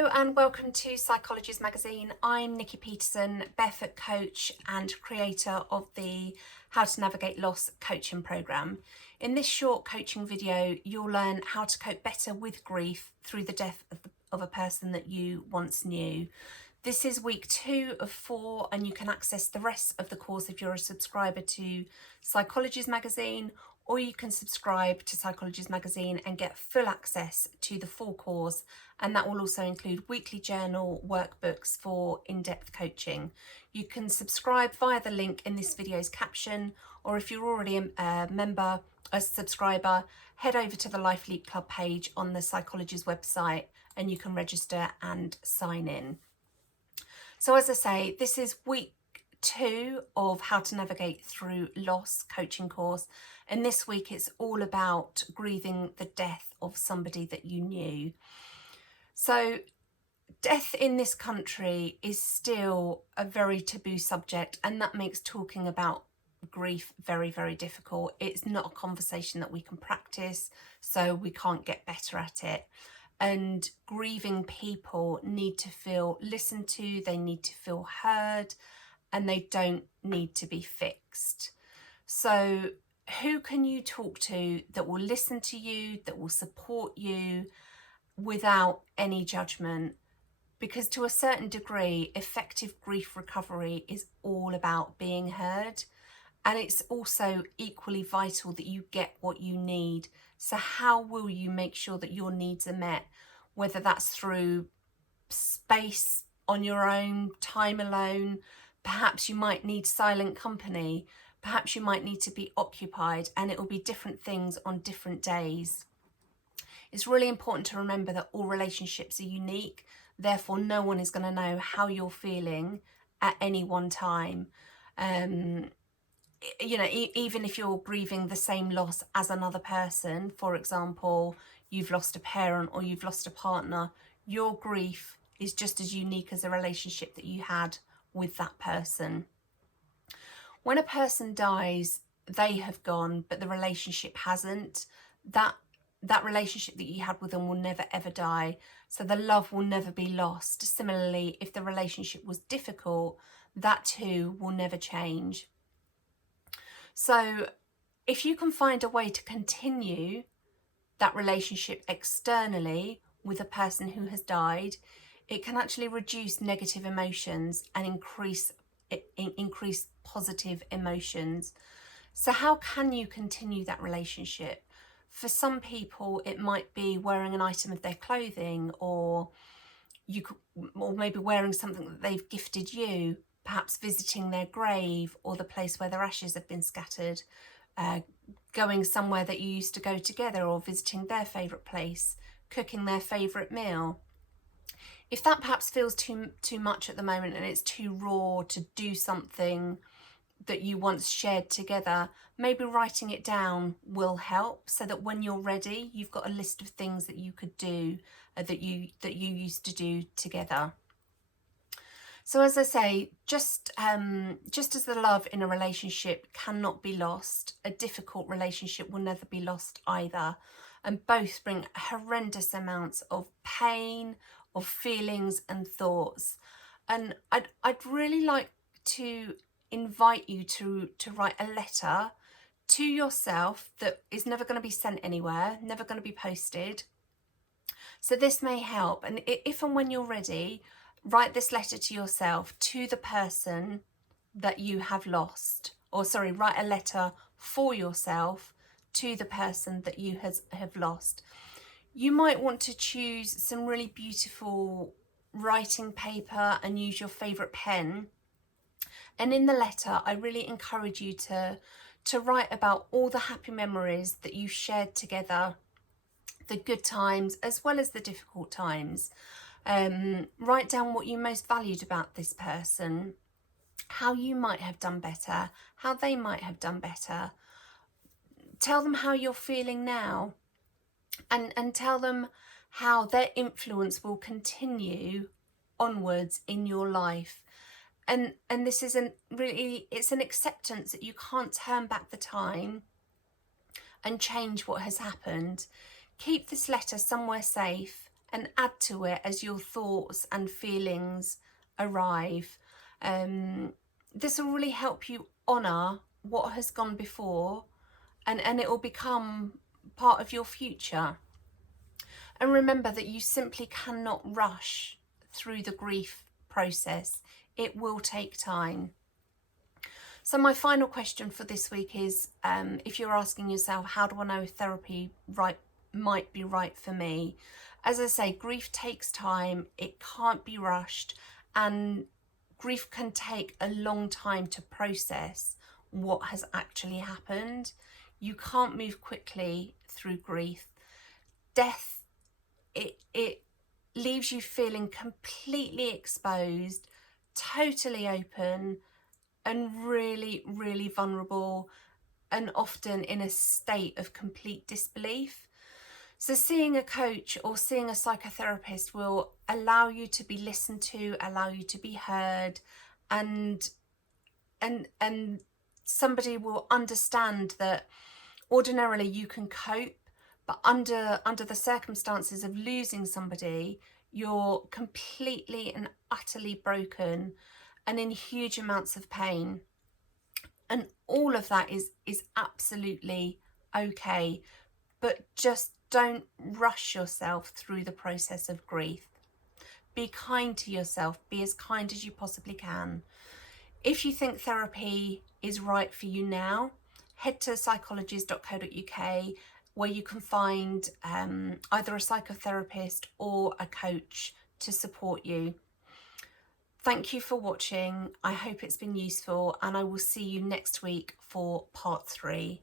Hello and welcome to Psychologies Magazine. I'm Nikki Peterson, Barefoot coach and creator of the How to Navigate Loss coaching program. In this short coaching video, you'll learn how to cope better with grief through the death of a person that you once knew. This is week 2 of 4 and you can access the rest of the course if you're a subscriber to Psychologies Magazine, or you can subscribe to Psychologies Magazine and get full access to the full course, and that will also include weekly journal workbooks for in-depth coaching. You can subscribe via the link in this video's caption, or if you're already a subscriber, head over to the Life Leap Club page on the Psychologies website and you can register and sign in. So as I say, this is week 2 of How to Navigate Through Loss coaching course, and this week it's all about grieving the death of somebody that you knew. So death in this country is still a very taboo subject, and that makes talking about grief very, very difficult. It's not a conversation that we can practice, so we can't get better at it. And grieving people need to feel listened to, they need to feel heard, and they don't need to be fixed. So who can you talk to that will listen to you, that will support you without any judgment? Because to a certain degree, effective grief recovery is all about being heard. And it's also equally vital that you get what you need. So how will you make sure that your needs are met? Whether that's through space on your own, time alone, perhaps you might need silent company, perhaps you might need to be occupied, and it will be different things on different days. It's really important to remember that all relationships are unique, therefore no one is going to know how you're feeling at any one time. You know, even if you're grieving the same loss as another person, for example, you've lost a parent or you've lost a partner, your grief is just as unique as a relationship that you had with that person. When a person dies, they have gone, but the relationship hasn't. That relationship that you had with them will never ever die, so the love will never be lost. Similarly, if the relationship was difficult, that too will never change. So if you can find a way to continue that relationship externally with a person who has died, it can actually reduce negative emotions and increase positive emotions. So how can you continue that relationship? For some people, it might be wearing an item of their clothing, or maybe wearing something that they've gifted you, perhaps visiting their grave or the place where their ashes have been scattered, going somewhere that you used to go together, or visiting their favourite place, cooking their favourite meal. If that perhaps feels too much at the moment and it's too raw to do something that you once shared together, maybe writing it down will help, so that when you're ready, you've got a list of things that you could do that you used to do together. So as I say, just as the love in a relationship cannot be lost, a difficult relationship will never be lost either. And both bring horrendous amounts of pain, of feelings and thoughts. And I'd really like to invite you to write a letter to yourself that is never going to be sent anywhere, never going to be posted. So this may help. And if and when you're ready, write this letter to yourself, to the person that you have lost. Or sorry, write a letter for yourself to the person that you have lost. You might want to choose some really beautiful writing paper and use your favourite pen. And in the letter, I really encourage you to write about all the happy memories that you shared together, the good times as well as the difficult times. Write down what you most valued about this person, how you might have done better, how they might have done better. Tell them how you're feeling now, and tell them how their influence will continue onwards in your life. And this is it's an acceptance that you can't turn back the time and change what has happened. Keep this letter somewhere safe and add to it as your thoughts and feelings arrive. This will really help you honour what has gone before, and it will become part of your future. And remember that you simply cannot rush through the grief process. It will take time. So my final question for this week is, if you're asking yourself, how do I know if therapy might be right for me? As I say, grief takes time, it can't be rushed, and grief can take a long time to process what has actually happened. You can't move quickly through grief. Death, it leaves you feeling completely exposed, totally open, and really, really vulnerable, and often in a state of complete disbelief. So seeing a coach or seeing a psychotherapist will allow you to be listened to, allow you to be heard, and somebody will understand that ordinarily you can cope, but under the circumstances of losing somebody, you're completely and utterly broken and in huge amounts of pain. And all of that is absolutely okay, but just don't rush yourself through the process of grief. Be kind to yourself, be as kind as you possibly can. If you think therapy is right for you now, head to psychologies.co.uk, where you can find either a psychotherapist or a coach to support you. Thank you for watching. I hope it's been useful, and I will see you next week for part 3.